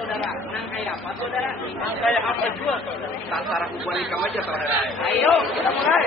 saudara. Nangkai apa saudara? Nangkai apa juga saudara? Tantara hubungan ikam aja saudara. Ayo kita mulai.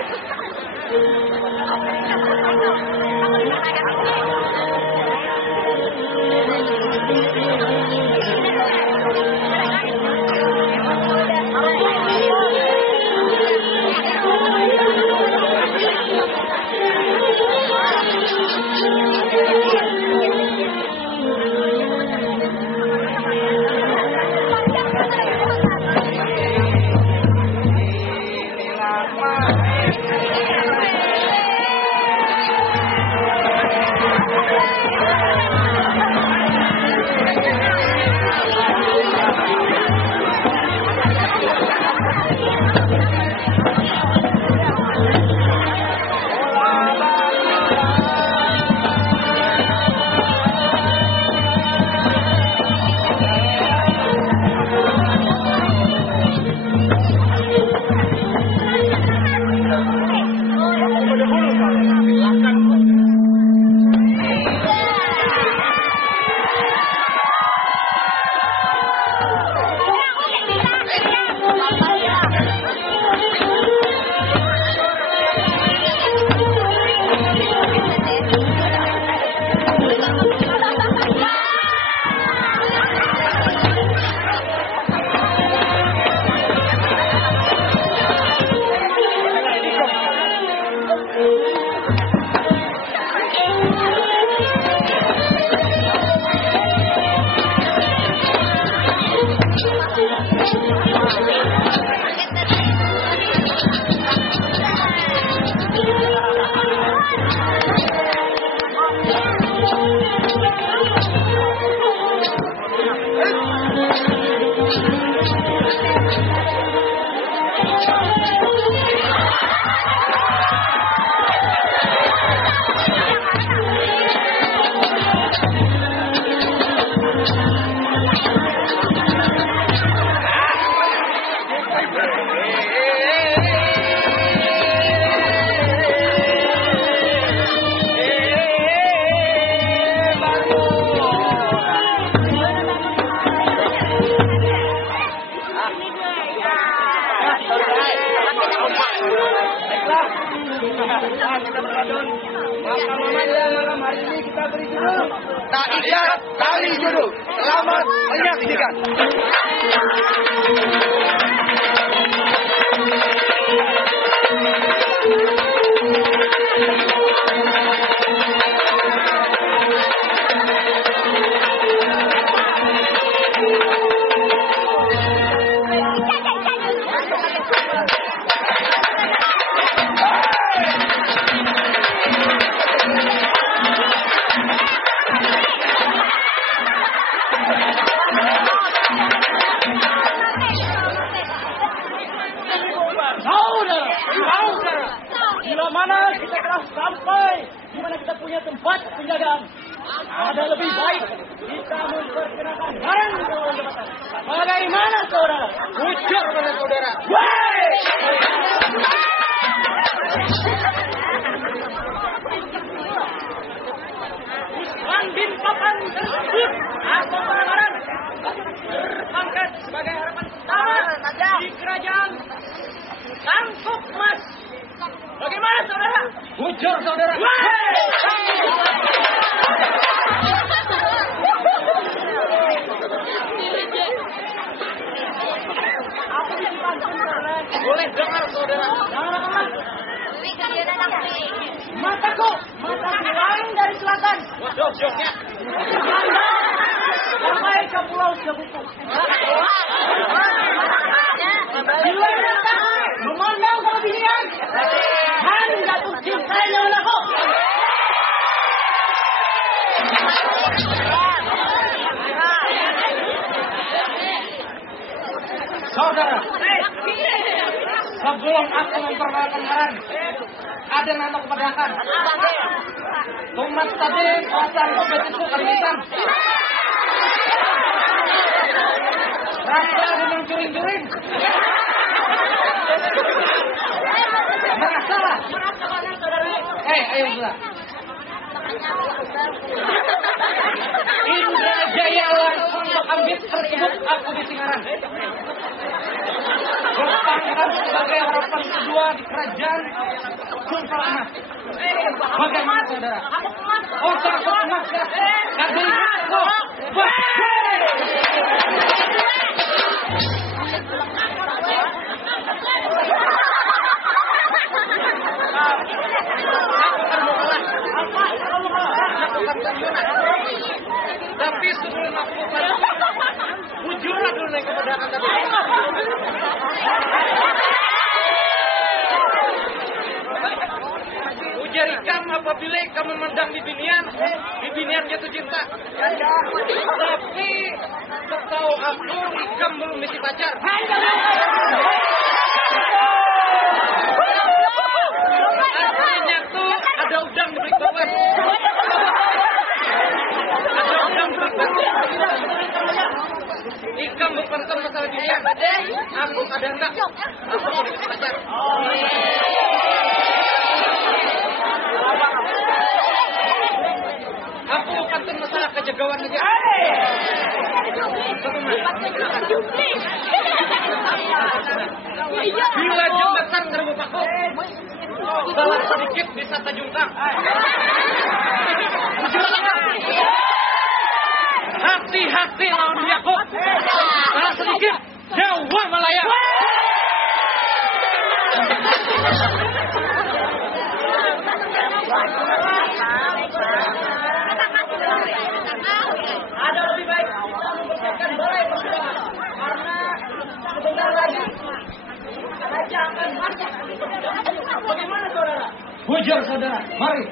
Takiat Tali Jodoh. Selamat menyaksikan. Bila mana kita telah sampai di mana kita punya tempat penjagaan, ada lebih baik kita memperkenalkan barang kawan jabatan. Bagaimana saudara? Ujar pada saudara. Woi! Usman bin Papan tersebut atau barang-barang berpangkat sebagai harapan utama di kerajaan Tangkuk Mas. Bagaimana saudara? Ujar saudara. Apa dipanggil saudara? Boleh dengar saudara. Jangan. Mataku lain dari selatan. Jok-joknya. Sampai ke pulau Sebuku. Bila datang memandang kelebihan dan jatuh cintanya olehku. Saudara, sebelum aku memperkenalkan peran, ada nama kepedakan. Tumat tadi pasang kompetisi kalimitan. Rasa memang curing-curing. Merasa lah. Ayo sudah. Indrajaya langsung mengambil tersebut aku di Singaran. Berpangkat sebagai harapan kedua di kerajaan Sumpah Amat. Bagaimana saudara? Oh, takut emas ya? Kadang aku. Tapi sebelum aku bujurlah dulu naik kepada anda. Ujarikan apabila kamu memandang di binian jatuh cinta. Tapi setahu aku ikam belum misi pacar. Artinya tuh ada udang di balik papan. Ada udang di balik papan. Ikam berperkara masalah binian. Aku ada enggak? Aku belum misi pacar. Aku bukan masalah kejagawan aja. Bila jembatan ngerebut aku, salah sedikit bisa tajungkang. Hati-hati lawan dia kok. Salah sedikit, Jawa Malaya. Ada lebih baik kita mempersiapkan balai persidangan karena sebentar lagi raja akan masuk. Bagaimana saudara? Bujur saudara, mari.